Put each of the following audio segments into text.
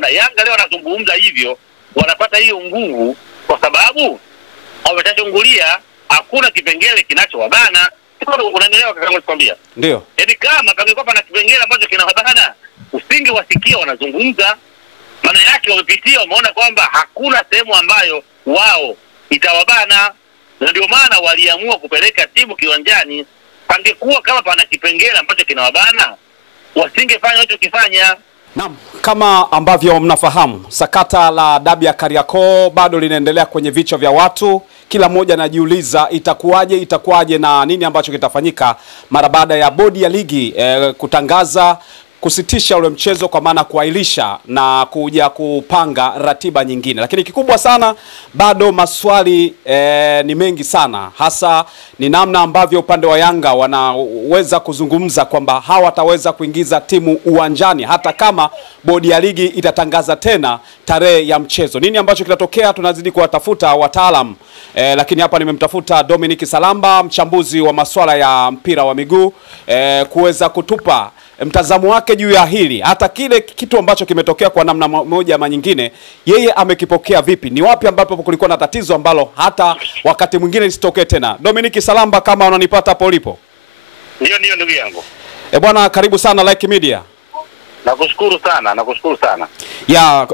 na Yanga leo wanazungumza hivyo, wanapata hiyo nguvu kwa sababu wameshachungulia hakuna kipengele kinachowabana. Unaelewa kama nilikwambia? Ndio. Yaani kama pangekuwa pana kipengele ambacho kinawabana, usingewasikia wanazungumza. Maana yake wamepitia, wameona kwamba hakuna sehemu ambayo wao itawabana, na ndio maana waliamua kupeleka timu kiwanjani. Pangekuwa kama pana kipengele ambacho kinawabana, wasingefanya wanachokifanya. Naam, kama ambavyo mnafahamu, sakata la dabi ya Kariakoo bado linaendelea kwenye vichwa vya watu. Kila mmoja anajiuliza itakuwaje na nini ambacho kitafanyika mara baada ya bodi ya ligi kutangaza kusitisha ule mchezo, kwa maana kuailisha na kuja kupanga ratiba nyingine. Lakini kikubwa sana bado maswali ni mengi sana, hasa ni namna ambavyo upande wa Yanga wanaweza kuzungumza kwamba hawataweza kuingiza timu uwanjani hata kama bodi ya ligi itatangaza tena tarehe ya mchezo. Nini ambacho kitatokea? Tunazidi kuwatafuta wataalam, lakini hapa nimemtafuta Dominic Salamba, mchambuzi wa masuala ya mpira wa miguu, kuweza kutupa mtazamo wake juu ya hili, hata kile kitu ambacho kimetokea kwa namna moja ama nyingine, yeye amekipokea vipi, ni wapi ambapo kulikuwa na tatizo ambalo hata wakati mwingine lisitokee tena. Dominic Salamba, kama unanipata hapo ulipo? Ndio ndugu yangu. Bwana, karibu sana Like Media. Nakushukuru sana. Ya,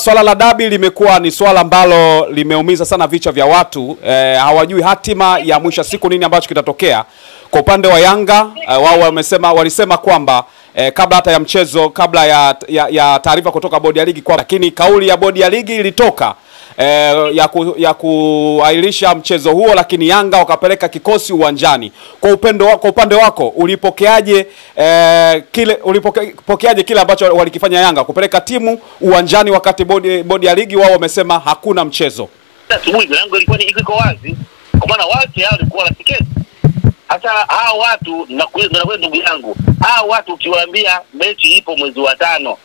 swala la dabi limekuwa ni swala ambalo limeumiza sana vichwa vya watu. Hawajui hatima ya mwisho siku nini ambacho kitatokea. Kwa upande wa Yanga, wao walisema kwamba kabla hata ya mchezo, kabla ya taarifa kutoka bodi ya ligi kwa, lakini kauli ya bodi ya ligi ilitoka ya kuailisha mchezo huo, lakini Yanga wakapeleka kikosi uwanjani. Kwa upande wako ulipokeaje kile ambacho walikifanya Yanga kupeleka timu uwanjani wakati bodi ya ligi wao wamesema hakuna mchezo? Asubuhi Yanga ilikuwa iko wazi, kwa maana watu hao walikuwa na tiketi. Hata hao watu na ndugu yangu, hao watu ukiwaambia mechi ipo mwezi wa 5,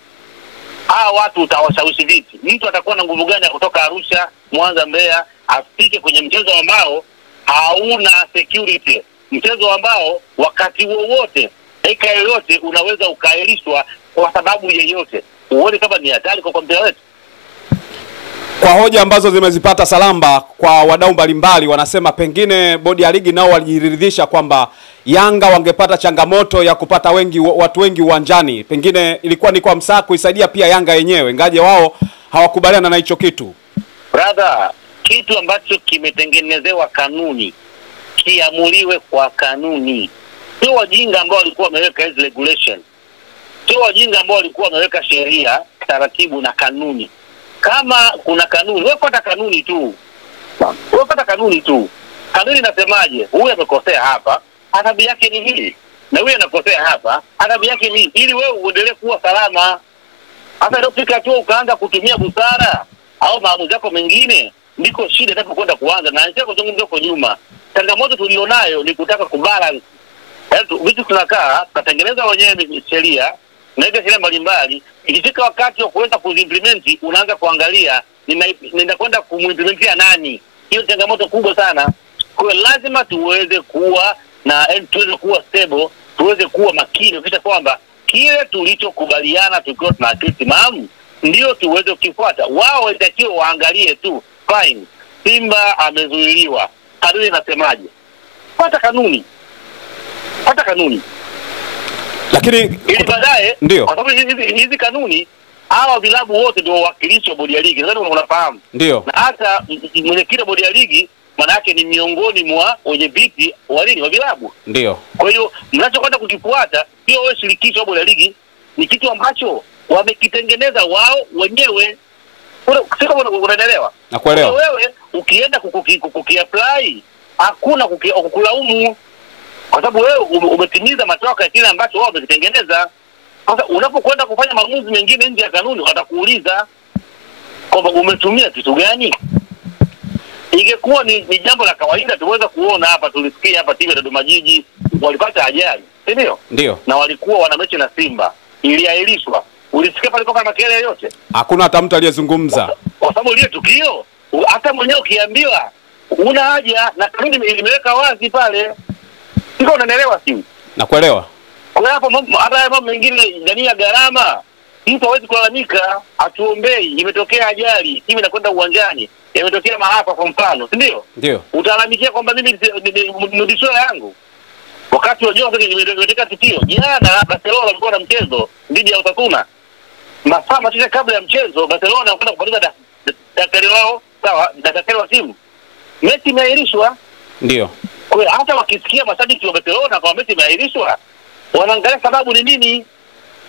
hao watu utawashawishi vipi? Mtu atakuwa na nguvu gani ya kutoka Arusha, Mwanza, Mbeya afike kwenye mchezo ambao hauna security, mchezo ambao wakati wowote dakika yoyote unaweza ukaelishwa kwa sababu yeyote? Uone kama ni hatari kwa mpira wetu. Kwa hoja ambazo zimezipata Salamba kwa wadau mbalimbali, wanasema pengine bodi ya ligi nao walijiridhisha kwamba Yanga wangepata changamoto ya kupata watu wengi uwanjani, pengine ilikuwa ni kwa msaa kuisaidia pia Yanga yenyewe, ngaje wao hawakubaliana na hicho kitu. Brother, kitu ambacho kimetengenezewa kanuni kiamuliwe kwa kanuni. Sio wajinga ambao walikuwa wameweka hizo regulation, sio wajinga ambao walikuwa wameweka sheria, taratibu na kanuni. Kama kuna kanuni, wewe fuata kanuni tu. Kanuni inasemaje? Huyu amekosea hapa, adhabu yake ni hii. Na huyu anakosea hapa, adhabu yake ni ili wewe uendelee kuwa salama. Hata ndio fika tu ukaanza kutumia busara au maamuzi yako mengine, ndiko shida inapokwenda kuanza. Na ndio kuzungumza huko nyuma. Changamoto tulionayo ni kutaka kubalance. Vitu tunakaa, tunatengeneza wenyewe sheria, na hizo sheria mbalimbali, ikifika wakati wa kuweza kuzimplement unaanza kuangalia ninakwenda kumuimplementia nani. Hiyo changamoto kubwa sana. Kwa hiyo lazima tuweze kuwa tuweze kuwa stable, tuweze kuwa makini kisha kwamba kile tulichokubaliana tukiwa tuna akili timamu ndio tuweze kukifuata. Wao watakiwa waangalie tu, fine, Simba amezuiliwa, kanuni inasemaje? Fuata kanuni. Lakini ili baadaye, ndio kwa sababu hizi kanuni hawa vilabu wote ndio wawakilishi wa bodi ya ligi, nadhani unafahamu. Ndio. Na hata mwenyekiti wa bodi ya ligi maana yake ni miongoni mwa wenye viti wa vilabu. Ndio. Kwa hiyo mnachokwenda kukifuata sio wewe shirikisho wa bodi ya ligi, ni kitu ambacho wamekitengeneza wao wenyewe. Sio, unaelewa? Nakuelewa. Wewe ukienda kukiapply hakuna kukulaumu, kwa sababu wewe umetimiza matakwa ya kile ambacho wao wamekitengeneza. Sasa unapokwenda kufanya maamuzi mengine nje ya kanuni, watakuuliza kwamba umetumia kitu gani. Ingekuwa ni jambo la kawaida, tuweza kuona hapa, tulisikia hapa timu ya Dodoma Jiji walipata ajali, ndio? Ndio. Na walikuwa wana mechi na Simba, iliahirishwa. Ulisikia pale kwa makelele yote? Hakuna hata mtu aliyezungumza. Kwa sababu ile tukio hata mwenyewe ukiambiwa una haja na kanuni imeweka wazi pale. Sio, unanielewa? Nakuelewa. Kwa hapo hata mambo mengine ndani ya gharama mtu hawezi kulalamika, atuombei, imetokea ajali, timu inakwenda uwanjani, imetokea maafa kwa mfano, si ndio? Ndio. Utalalamikia kwamba mimi nirudishiwe yangu. Wakati unajua imetokea tukio. Jana Barcelona walikuwa na mchezo dhidi ya Osasuna. Masaa machache kabla ya mchezo, Barcelona wanakwenda kupoteza daktari wao, sawa, daktari wa timu. Mechi imeahirishwa. Ndio. Kwa hiyo hata wakisikia mashabiki wa Barcelona kwa mechi imeahirishwa, wanaangalia sababu ni nini.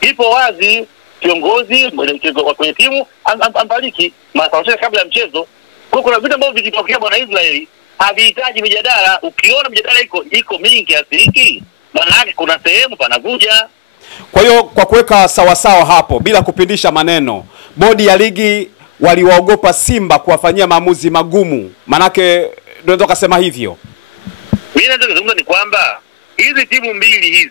Ipo wazi, kiongozi kwenye timu ambariki masaa kabla ya mchezo. Kwa kuna vitu ambavyo vikitokea bwana Israeli havihitaji mijadala. Ukiona mijadala iko mingi kiasi hiki, maana yake kuna sehemu panavuja. Kwa hiyo kwa kuweka sawasawa hapo bila kupindisha maneno, bodi ya ligi waliwaogopa Simba kuwafanyia maamuzi magumu. Manake ndio kusema hivyo. Mimi naweza kuzungumza ni kwamba hizi timu mbili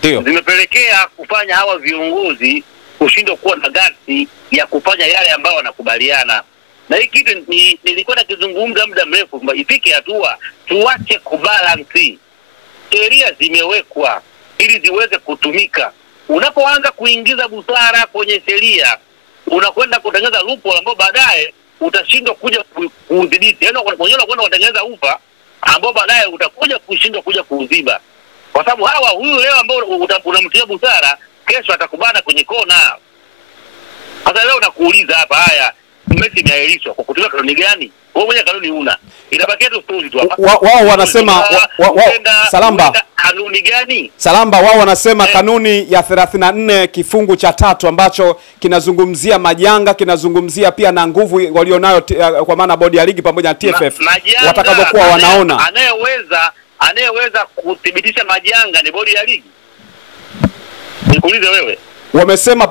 ndio zimepelekea kufanya hawa viongozi kushindwa kuwa na gasi ya kufanya yale ambayo wanakubaliana. Na hii kitu nilikuwa nakizungumza muda mrefu kwamba ifike hatua tuache kubalance. Sheria zimewekwa ili ziweze kutumika. Unapoanza kuingiza busara kwenye sheria, unakwenda kutengeneza loophole ambao baadaye utashindwa kuja kuudhibiti. Yaani mwenyewe unakwenda kutengeneza ufa ambao baadaye utakuja kushindwa kuja kuuziba. Kwa sababu huyu leo ambao unamtia busara, kesho atakubana kwenye kona. Sasa leo nakuuliza hapa, haya mechi imeahirishwa kwa kutumia kanuni gani? Wewe mwenye kanuni una. Inabakia tu story tu hapa. Wao wanasema Salamba kanuni gani? Salamba wao wanasema kanuni ya 34 kifungu cha 3 ambacho kinazungumzia majanga, kinazungumzia pia na nguvu walionayo kwa maana bodi ya ligi pamoja na TFF watakapokuwa wanaona. Anayeweza kudhibitisha majanga ni bodi ya ligi. Nikuulize wewe. Wamesema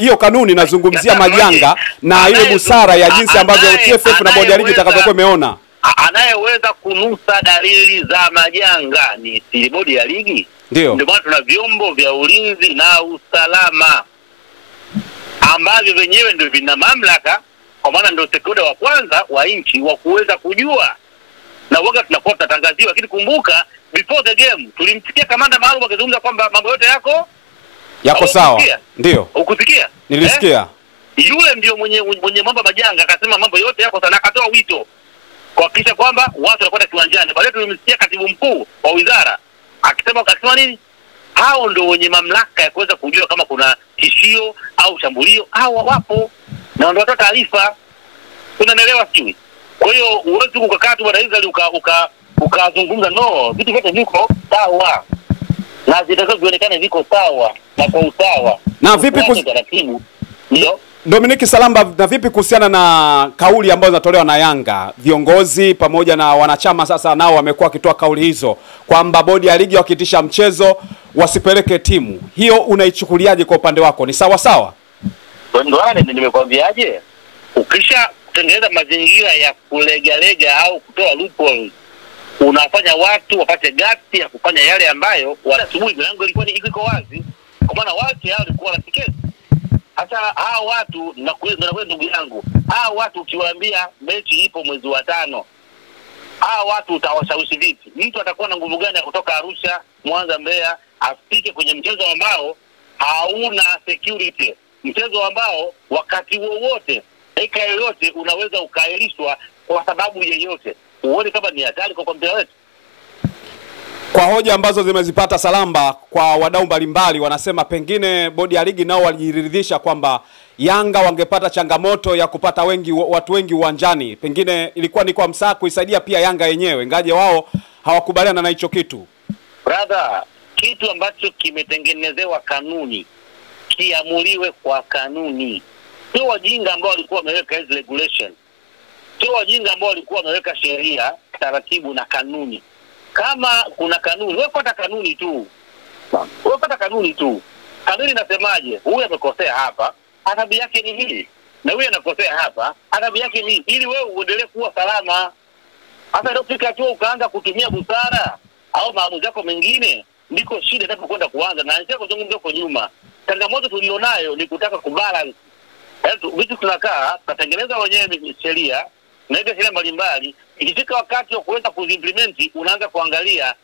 hiyo kanuni inazungumzia majanga na ile busara ya jinsi ambavyo TFF na bodi ya ligi itakavyokuwa imeona. Anayeweza kunusa dalili za majanga ni bodi ya ligi. Ndio maana tuna vyombo vya ulinzi na usalama ambavyo wenyewe ndio vina mamlaka, kwa maana ndio sekta wa kwanza wa nchi wa kuweza kujua. Na wakati tunakuwa tunatangaziwa, lakini kumbuka before the game tulimsikia kamanda maalum akizungumza kwamba mambo yote yako sawa. Ndio. Ukusikia? Nilisikia. Yule ndio mwenye mambo majanga akasema mambo yote yako sana, akatoa wito kuhakikisha kwamba watu wanakwenda kiwanjani. Baadaye tulimsikia katibu mkuu wa wizara akisema nini? Hao ndio wenye mamlaka ya kuweza kujua kama kuna tishio au shambulio au wapo na ndio watoa taarifa. Unaelewa sijui? Kwa hiyo uwezi kukaa tu bwana Israeli ukazungumza vitu vyote viko sawa. Na zitakazo vionekane viko sawa na kwa usawa. Na vipi taratibu? Ndio. Dominic Salamba, na vipi kuhusiana na kauli ambazo zinatolewa na Yanga? Viongozi pamoja na wanachama sasa nao wamekuwa wakitoa kauli hizo kwamba bodi ya ligi wakiitisha mchezo wasipeleke timu. Hiyo unaichukuliaje kwa upande wako? Ni sawa sawa? Ndio nimekwambiaje? Ukisha kutengeneza mazingira ya kulegalega au kutoa loophole, unafanya watu wapate gati ya kufanya yale ambayo asubuhi milango ilikuwa iko wazi. Kwa maana watu hao walikuwa na tiketi. Hata hao watu na ndugu yangu, hao watu ukiwaambia mechi ipo mwezi wa 5, hao watu utawashawishi vipi? Mtu atakuwa na nguvu gani ya kutoka Arusha, Mwanza, Mbeya afike kwenye mchezo ambao hauna security, mchezo ambao wakati wowote dakika yoyote unaweza ukaahirishwa kwa sababu yeyote? Uone kama ni hatari kwa mpira wetu. Kwa hoja ambazo zimezipata Salamba kwa wadau mbalimbali, wanasema pengine bodi ya ligi nao walijiridhisha kwamba Yanga wangepata changamoto ya kupata watu wengi uwanjani, pengine ilikuwa ni kwa msaa kuisaidia pia Yanga yenyewe, ngaje wao hawakubaliana na hicho kitu. Brother, kitu ambacho kimetengenezewa kanuni kiamuliwe kwa kanuni. Sio wajinga ambao walikuwa wameweka hizo regulation. Sio wajinga ambao walikuwa wameweka sheria, taratibu na kanuni. Kama kuna kanuni, wewe fuata kanuni tu. Kanuni inasemaje? Huyu amekosea hapa, adhabu yake ni hii. Na huyu anakosea hapa, adhabu yake ni ili wewe uendelee kuwa salama. Hata ndio fika tu ukaanza kutumia busara au maamuzi yako mengine, ndiko shida inapokwenda kuanza. Na ndio kuzungumza huko nyuma. Changamoto tulionayo ni kutaka kubalance. Vitu tunakaa, tunatengeneza wenyewe sheria, na hizo sheria mbalimbali, ikifika wakati wa kuweza kuzimplement unaanza kuangalia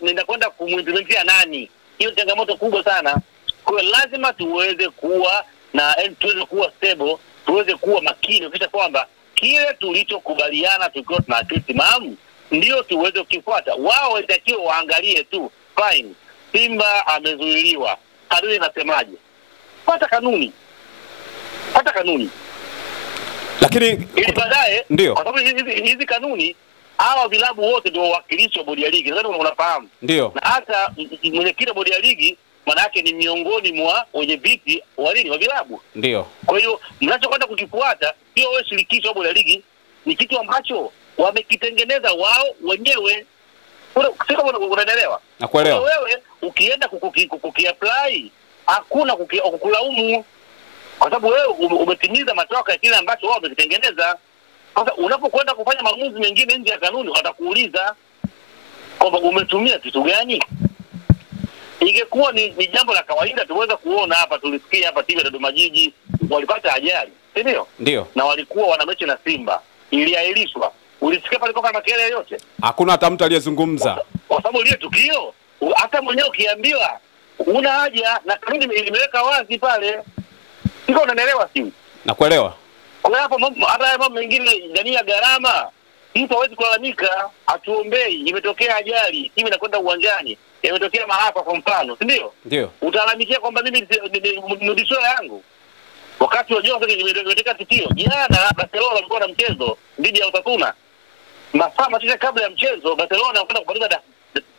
ninakwenda kumuimplementia nani. Hiyo changamoto kubwa sana. Kwa hiyo lazima tuweze kuwa na tuweze kuwa stable, tuweze kuwa makini kisha kwamba kile tulichokubaliana tukiwa na akili timamu ndio tuweze kukifuata. Wao watakiwa waangalie tu, fine, Simba amezuiliwa, kanuni inasemaje? Fuata kanuni. Fuata kanuni. Lakini ili baadaye, ndio, kwa sababu hizi kanuni hawa vilabu wote ndio wawakilishi wa bodi ya ligi. Sasa unafahamu. Ndio. Na hata mwenyekiti wa bodi ya ligi maana yake ni miongoni mwa wenye viti wa vilabu. Ndio. Kwa hiyo mnachokwenda kukifuata sio wewe shirikisho wa bodi ya ligi, ni kitu ambacho wamekitengeneza wao wenyewe. Sio, unaelewa? Nakuelewa. Wewe ukienda kukiapply hakuna kukulaumu, kwa sababu wewe umetimiza matakwa ya kile ambacho wao wamekitengeneza. Sasa unapokwenda kufanya maamuzi mengine nje ya kanuni, watakuuliza kwamba umetumia kitu gani. Ingekuwa ni jambo la kawaida, tuweza kuona hapa, tulisikia hapa timu ya Dodoma Jiji walipata ajali, si ndio? Ndio. Na walikuwa wana mechi na Simba, iliahirishwa. Ulisikia palipoka makelele yote? Hakuna hata mtu aliyezungumza. Kwa sababu ile tukio hata mwenyewe ukiambiwa una haja na kanuni imeweka wazi pale. Sio, unaelewa sio? Nakuelewa. Kwa hapo hata mambo mengine ndani ya gharama, mtu hawezi kulalamika, atuombei, imetokea ajali, timu inakwenda uwanjani, imetokea maafa kwa mfano, si ndio? Ndio. Utalalamikia kwamba mimi nirudishwe yangu. Wakati unajua sasa imetokea tukio. Jana Barcelona walikuwa na mchezo dhidi ya Osasuna. Masaa machache kabla ya mchezo, Barcelona wanakwenda kumaliza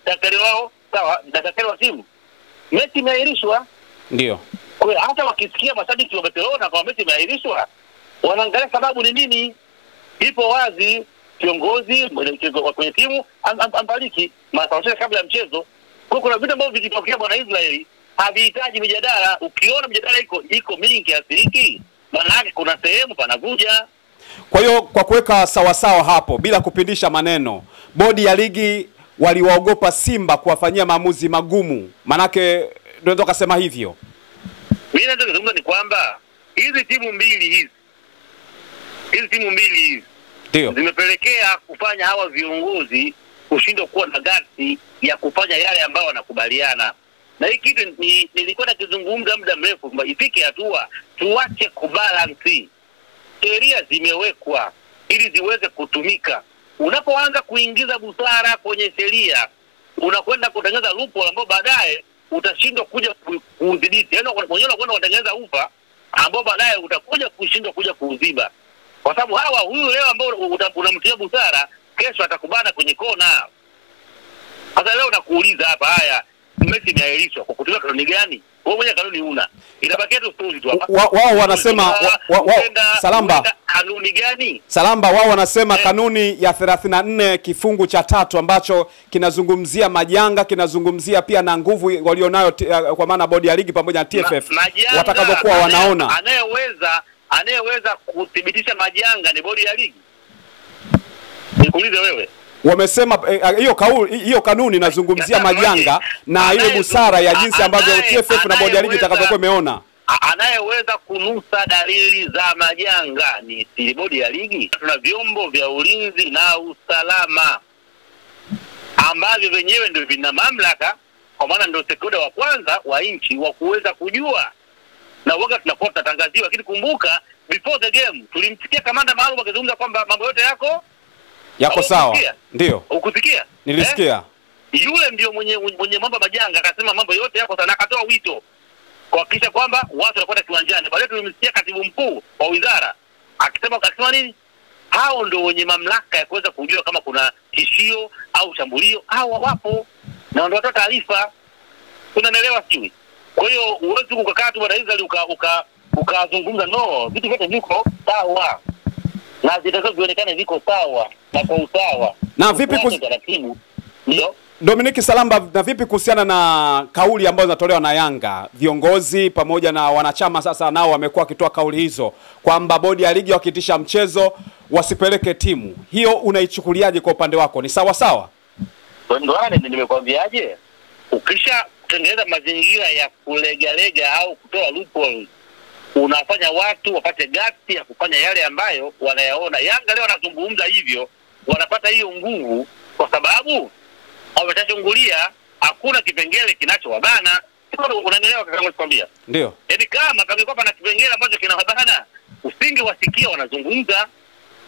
daktari wao, sawa, daktari wa timu. Mechi imeahirishwa. Ndio. Kwa hiyo hata wakisikia mashabiki wa Barcelona kwa mechi imeahirishwa, wanaangalia sababu ni nini. Ipo wazi, kiongozi kwenye timu ambariki masaa kabla ya mchezo. Kwa kuna vitu ambavyo vikitokea bwana Israeli havihitaji mijadala. Ukiona mijadala iko mingi kiasi hiki, maana yake kuna sehemu panavuja. Kwa hiyo kwa kuweka sawasawa hapo bila kupindisha maneno, bodi ya ligi waliwaogopa Simba kuwafanyia maamuzi magumu. Manake ndio kusema hivyo. Mimi nataka kuzungumza ni kwamba hizi timu mbili ndio zimepelekea kufanya hawa viongozi kushindwa kuwa na gasi ya kufanya yale ambayo wanakubaliana. Na hii kitu nilikuwa nikizungumza muda mrefu kwamba ifike hatua tuache kubalance. Sheria zimewekwa ili ziweze kutumika. Unapoanza kuingiza busara kwenye sheria, unakwenda kutengeneza loophole ambao baadaye utashindwa kuja kuudhibiti. Yaani mwenyewe unakwenda kutengeneza ufa ambao baadaye utakuja kushindwa kuja kuuziba. Kwa sababu huyu leo ambao unamtia busara, kesho atakubana kwenye kona. Sasa leo nakuuliza hapa, haya mechi imeahirishwa kwa kutumia kanuni gani? Wewe mwenye kanuni una. Inabakia tu story tu hapa. Wao wanasema Salamba kanuni gani? Salamba wao wanasema kanuni ya 34 kifungu cha 3 ambacho kinazungumzia majanga, kinazungumzia pia na nguvu walionayo kwa maana bodi ya ligi pamoja na TFF watakavyokuwa wanaona. Anayeweza kudhibitisha majanga ni bodi ya ligi. Nikuulize wewe. Wamesema hiyo kanuni inazungumzia majanga na ile busara ya jinsi ambavyo TFF na bodi ya ligi itakavyokuwa imeona. Anayeweza kunusa dalili za majanga ni bodi ya ligi. Tuna vyombo vya ulinzi na usalama ambavyo wenyewe ndio vina mamlaka, kwa maana ndio sekta wa kwanza wa nchi wa kuweza kujua. Na wakati tunakuwa tunatangaziwa, lakini kumbuka before the game tulimsikia kamanda maalum akizungumza kwamba mambo yote yako sawa. Ndio. Ukusikia? Nilisikia. Yule ndio mwenye mambo majanga akasema mambo yote yako sana, akatoa wito kuhakikisha kwamba watu wanakwenda kiwanjani. Baadaye tulimsikia katibu mkuu wa wizara akisema nini? Hao ndio wenye mamlaka ya kuweza kujua kama kuna tishio au shambulio au wapo na ndio watoa taarifa. Unaelewa sio? Kwa hiyo uwezi kukaa tu bwana Israeli ukazungumza, no, vitu vyote viko sawa. Na zitakavyoonekana viko sawa na kwa usawa. Na vipi taratibu? Ndio. Dominic Salamba, na vipi kuhusiana na kauli ambazo zinatolewa na Yanga? Viongozi pamoja na wanachama sasa nao wamekuwa wakitoa kauli hizo kwamba bodi ya ligi wakiitisha mchezo wasipeleke timu. Hiyo unaichukuliaje kwa upande wako? Ni sawa sawa? Ndio nimekwambiaje? Ukisha kutengeneza mazingira ya kulegalega au kutoa loophole, unafanya watu wapate gati ya kufanya yale ambayo wanayaona. Yanga leo wanazungumza hivyo, wanapata hiyo nguvu kwa sababu wameshachungulia hakuna kipengele kinachowabana. Unaelewa kama nilikwambia? Ndio. Yaani kama pangekuwa pana kipengele ambacho kinawabana, usingewasikia wanazungumza.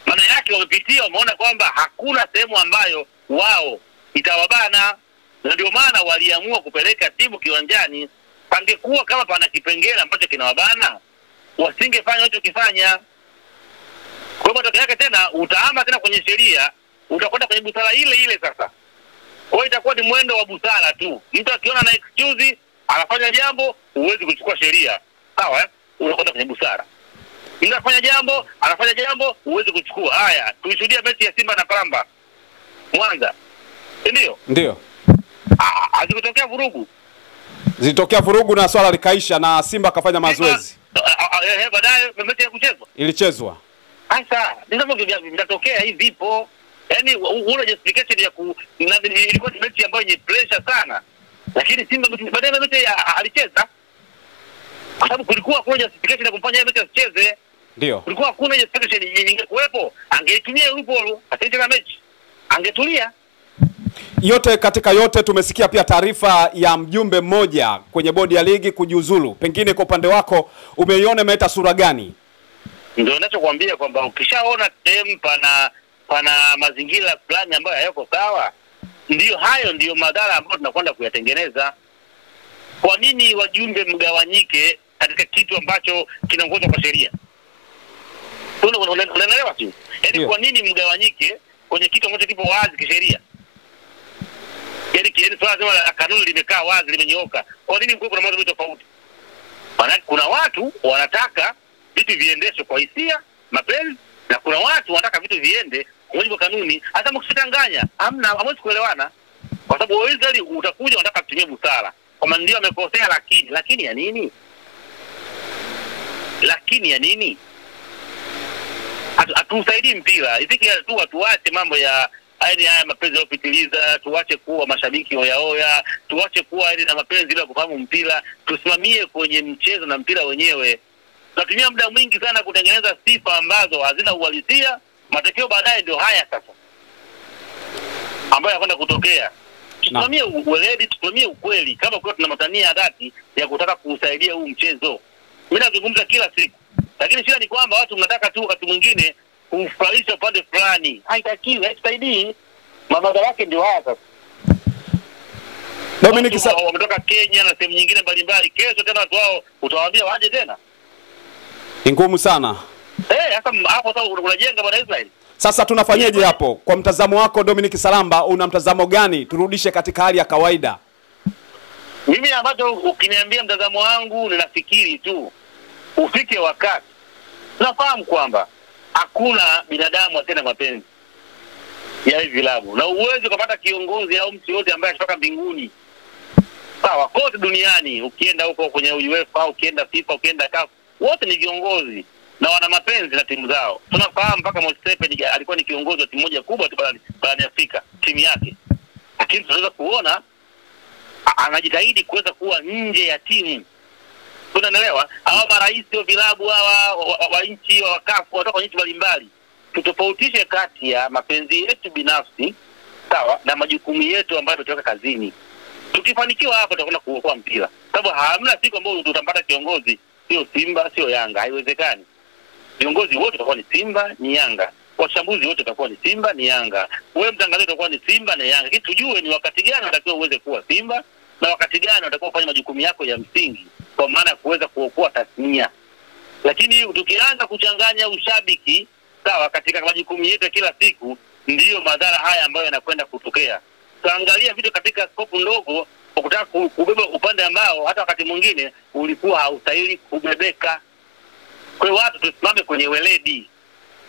Maana yake wamepitia, wameona kwamba hakuna sehemu ambayo wao itawabana, na ndio maana waliamua kupeleka timu kiwanjani. Pangekuwa kama pana kipengele ambacho kinawabana, wasingefanya wanachokifanya. Kwa hiyo matokeo yake tena utahama tena kwenye sheria, utakwenda kwenye busara ile ile sasa. Kwa hiyo itakuwa ni mwendo wa busara tu. Mtu akiona na excuse anafanya jambo, huwezi kuchukua sheria. Sawa eh? Unakwenda kwenye busara. Mtu anafanya jambo, huwezi kuchukua. Haya, tulishuhudia mechi ya Simba na Pamba Mwanza. Ndio? Ndio. Hazikutokea vurugu. Zilitokea vurugu na swala likaisha na Simba akafanya mazoezi. Baadaye mechi ya kuchezwa. Ilichezwa. Sasa, ndivyo vinatokea hivi vipo. Yaani ule justification ya ilikuwa ni mechi ambayo yenye pressure sana. Lakini Simba baadaye mechi alicheza. Kwa sababu kulikuwa hakuna justification ya kumfanya mechi asicheze. Ndio. Kulikuwa hakuna justification ingekuwepo, angeitumia Liverpool asicheze mechi. Angetulia. Yote katika yote tumesikia pia taarifa ya mjumbe mmoja kwenye bodi ya ligi kujiuzulu. Pengine kwa upande wako umeiona imeleta sura gani? Ndio ninachokuambia kwamba ukishaona pana mazingira fulani ambayo hayako sawa, ndio madhara ambayo tunakwenda kuyatengeneza. Kwa nini wajumbe mgawanyike katika kitu ambacho kinaongozwa kwa sheria? Unaelewa tu? Yaani kwa nini mgawanyike kwenye kitu ambacho kipo wazi kisheria? Yaani swala zima la kanuni limekaa wazi, limenyooka. Kwa nini kuna mambo tofauti? Maana kuna watu wanataka vitu viendeshwe kwa hisia, mapenzi, na kuna watu wanataka vitu viende kwa mujibu wa kanuni. Hata mkishitanganya, hamwezi kuelewana. Kwa sababu wewe utakuja unataka kutumia busara. Kama ndio amekosea lakini ya nini? Lakini ya nini? Atusaidie mpira. Ifike tu tuache mambo ya haya mapenzi yopitiliza, tuache kuwa mashabiki oya, tuache kuwa na mapenzi bila kufahamu mpira, tusimamie kwenye mchezo na mpira wenyewe. Tunatumia muda mwingi sana kutengeneza sifa ambazo hazina uhalisia, matokeo baadaye ndio haya sasa ambayo yanakwenda kutokea. Tusimamie uweledi, tusimamie ukweli kama kwa tuna matania dhati ya kutaka kusaidia huu mchezo. Mimi nazungumza kila siku. Lakini shida ni kwamba watu mnataka tu wakati mwingine kufurahisha upande fulani. Haitakiwi, haisaidii. Madhara yake ndio haya sasa. Dominic wametoka Kenya na sehemu nyingine mbalimbali. Kesho tena watu wao utawaambia waje tena. Ni ngumu sana. Sasa hapo sasa unajenga bwana Israel. Sasa tunafanyaje hapo? Kwa mtazamo wako Dominic Salamba, una mtazamo gani? Turudishe katika hali ya kawaida. Mimi ambacho ukiniambia mtazamo wangu ninafikiri tu ufike wakati nafahamu kwamba hakuna binadamu atena mapenzi ya hivi vilabu, na uwezo kupata kiongozi au mtu yote ambaye anatoka mbinguni. Sawa, kote duniani ukienda huko kwenye UEFA au ukienda FIFA, ukienda CAF, wote ni viongozi na wana mapenzi na timu zao. Tunafahamu mpaka Mosepe alikuwa ni kiongozi wa timu moja kubwa tu barani Afrika, timu yake. Lakini tunaweza kuona anajitahidi kuweza kuwa nje ya timu. Unaelewa? Hawa marais wa vilabu hawa wa nchi wa CAF kutoka nchi mbalimbali. Tutofautishe kati ya mapenzi yetu binafsi, sawa, na majukumu yetu ambayo tunatoka kazini. Tukifanikiwa hapo tutakwenda kuokoa mpira. Sababu hamna siku ambayo tutampata kiongozi sio Simba, sio Yanga, haiwezekani. Viongozi wote watakuwa ni Simba, ni Yanga. Washambuzi wote watakuwa ni Simba, ni Yanga. Wewe mtangazaji utakuwa ni Simba na Yanga. Kitu tujue ni wakati gani unatakiwa uweze kuwa Simba na wakati gani unatakiwa kufanya majukumu yako ya msingi, kwa maana ya kuweza kuokoa tasnia. Lakini tukianza kuchanganya ushabiki, sawa, katika majukumu yetu kila siku, ndiyo madhara haya ambayo yanakwenda kutokea. Tuangalia vitu katika skopu ndogo, ukitaka kubeba upande ambao hata wakati mwingine ulikuwa haustahili kubebeka. Kwa hiyo watu tusimame kwenye weledi.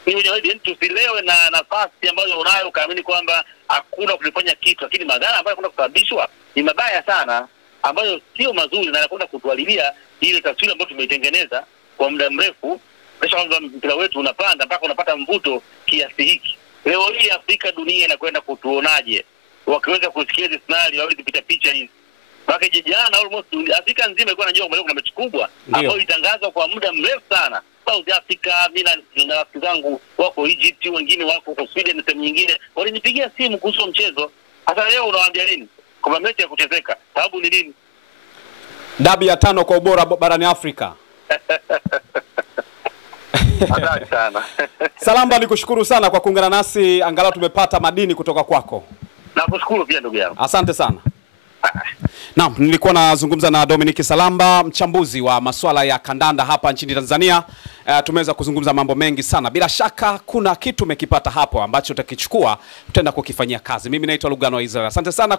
Ni weledi, tusilewe na nafasi ambayo unayo kaamini kwamba hakuna kulifanya kitu, lakini madhara ambayo yanakwenda kusababishwa ni mabaya sana, ambayo sio mazuri na yanakwenda kutuharibia ile taswira ambayo tumeitengeneza kwa muda mrefu. Kisha kwamba mpira wetu unapanda mpaka unapata mvuto kiasi hiki. Leo hii Afrika, dunia inakwenda kutuonaje wakiweza kusikia hizi scenario au zipita picha hizi? Baki jana almost Afrika nzima ilikuwa inajua kwamba kuna mechi kubwa ambayo itangazwa kwa muda mrefu sana. South Africa, mimi na rafiki zangu wako Egypt, wengine wako kwa Sweden na sehemu nyingine, walinipigia simu kuhusu mchezo. Sasa leo unawaambia nini? kwamba mechi ya kuchezeka. Sababu ni nini? Dabi ya 5 kwa ubora barani Afrika. Asante sana. Salamba, nikushukuru sana kwa kuungana nasi, angalau tumepata madini kutoka kwako. Nakushukuru pia ndugu yangu. Asante sana. Naam, nilikuwa nazungumza na Dominic Salamba, mchambuzi wa masuala ya kandanda hapa nchini Tanzania. Tumeweza kuzungumza mambo mengi sana. Bila shaka kuna kitu umekipata hapo ambacho utakichukua, tutaenda kukifanyia kazi. Mimi naitwa Lugano Israel. Asante sana.